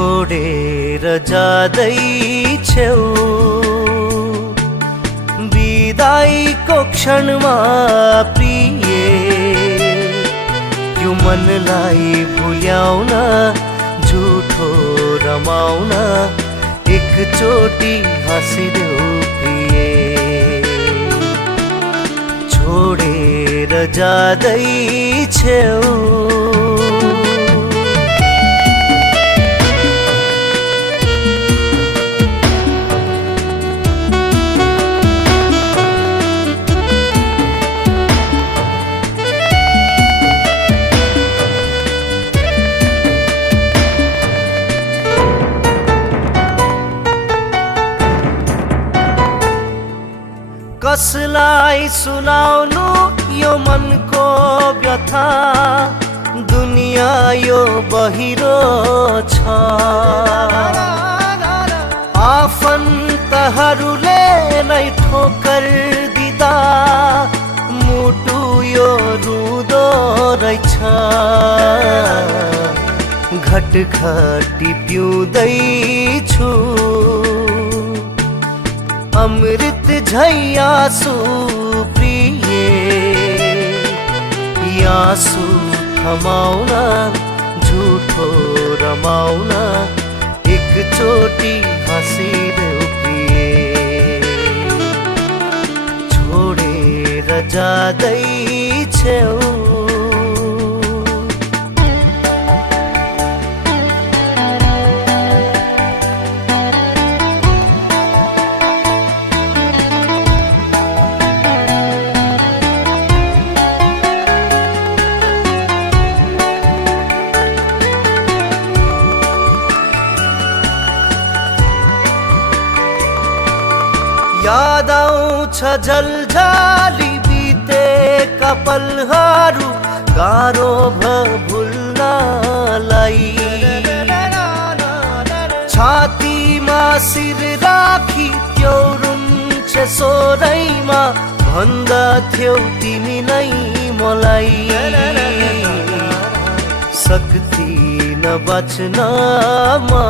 छोडेर जाँदैछौ बिदाईको क्षणमा प्रिय यो मनलाई भुल्याउन झुठो रमाउन एकचोटि हाँसिदेऊ प्रिय छोडेर जाँदैछौ कसलाई सुनाउनु यो मनको व्यथा दुनिया यो बहिरो छ आफन्तहरूले नै ठोकर दिँदा मुटु यो रुँदो रहेछ घटघटी पिउँदैछु अमृत झै आँसु प्रिय आँसु थमाउन झुठो रमाउन एकचोटि हाँसिदेऊ प्रिय छोडेर जाँदैछौ याद आउँछ झलझली बितेका पलहरू गाह्रो भुल्नलाई छातीमा शिर राखी त्यो रुन्छे सोरैमा भन्दथ्यौ तिमी नै मलाई सक्दिन बाँच्नमा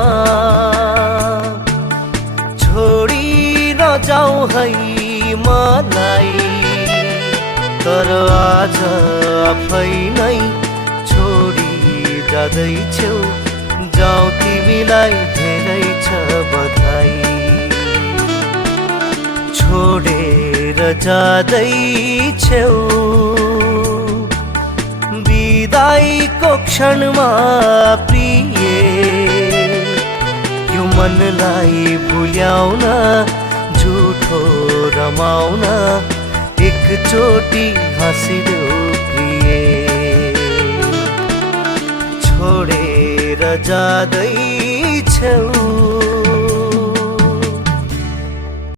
छोडी नजाऊ है मलाई तर आज आफै नै छोडी जाँदैछौ जाऊ तिमीलाई धेरै छ बधाई छोडेर जाँदैछौ बिदाईको क्षणमा प्रिय यो मनलाई भुल्याउन झुठो रमाउन एकचोटि हाँसिदेऊ प्रिय छोडेर जाँदैछौ